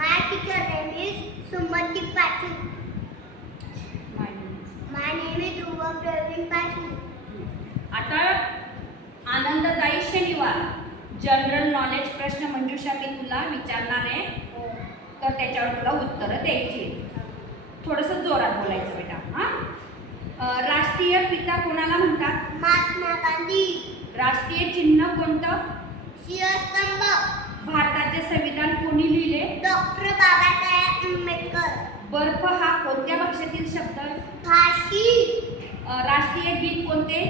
My teacher name is Sumati Patil. My name is Dhruva Praveen Patil. आता आनंददायी शनिवार general knowledge प्रश्न मंजुषा मी तुला विचारणार आहे, तर त्याच्यावर तुला उत्तरं द्यायची. थोडंसं जोरात बोलायचं बेटा. हां, राष्ट्रीय पिता कोणाला म्हणतात? महात्मा गांधी. राष्ट्रीय चिन्ह कोणतं? शिवस्तंभ. भारताचे संविधान कोणी लिहिले? डॉक्टर बाबासाहेब आंबेडकर. बर्फ हा कोणत्या भाषेतील शब्द? फाशी. राष्ट्रीय गीत कोणते?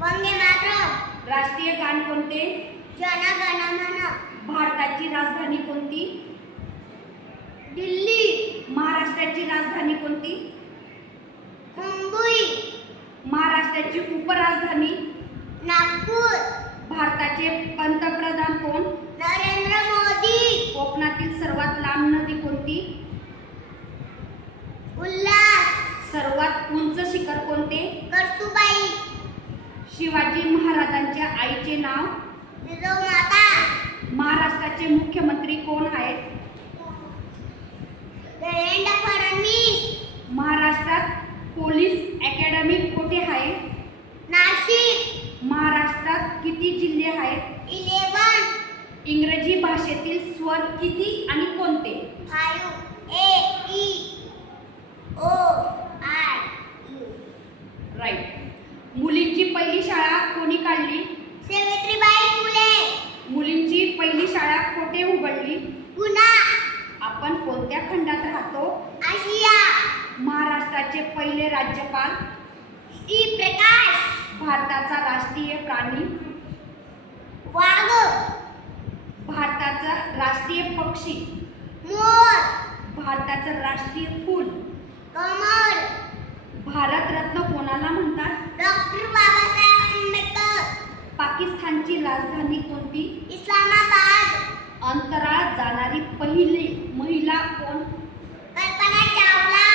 वंदे मातरम. राष्ट्रीय गान कोणते? जन गण मन. भारताची राजधानी कोणती? दिल्ली. महाराष्ट्राची राजधानी कोणती? मुंबई. महाराष्ट्राची उपराजधानी? नागपूर. भारताचे पंतप्रधान कोण? नरेंद्र मोदी. कोकणातील सर्वात लांब नदी कोणती? उल्हास. सर्वात उंच शिखर कोणते? करसुबाई. शिवाजी महाराजांच्या आईचे नाव? जिजाऊमाता. महाराष्ट्राचे मुख्यमंत्री कोण आहेत? देवेंद्र फडणवीस. महाराष्ट्रात पोलीस अकॅडमी कुठे आहे? नाशिक. महाराष्ट्रात किती जिल्हे आहेत? 11. इंग्रजी भाषेतील स्वर किती आणि कोणते? 5. A E O I U. Right. मुलींची पहिली शाळा कोणी काढली? सावित्रीबाई फुले. मुलींची पहिली शाळा कोठे उघडली? पुणा. आपण कोणत्या खंडात राहतो? आशिया. महाराष्ट्राचे पहिले राज्यपाल? श्री प्रकाश. भारताचा राष्ट्रीय प्राणी? वाघ. भारताचा राष्ट्रीय पक्षी? मोर. भारताचं राष्ट्रीय फूल? कमळ. भारतरत्न कोणाला म्हणतात? डॉक्टर बाबासाहेब आंबेडकर. पाकिस्तानची राजधानी कोणती? इस्लामाबाद. अंतराळात जाणारी पहिली महिला कोण? कल्पना चावला.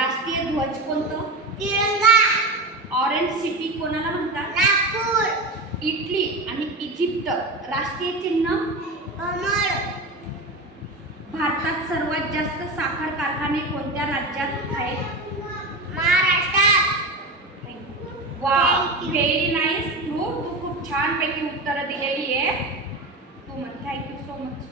राष्ट्रीय ध्वज कोणतं? तिरंगा. ऑरेंज सिटी कोणाला म्हणतात? नागपूर. इटली आणि इजिप्त राष्ट्रीय चिन्ह? कमळ. भारतात सर्वात जास्त साखर कारखाने कोणत्या राज्यात आहेत? महाराष्ट्रात. Wow, very nice. तू खूप छानपैकी उत्तरं दिलेली आहे. तू म्हण. Thank you so much.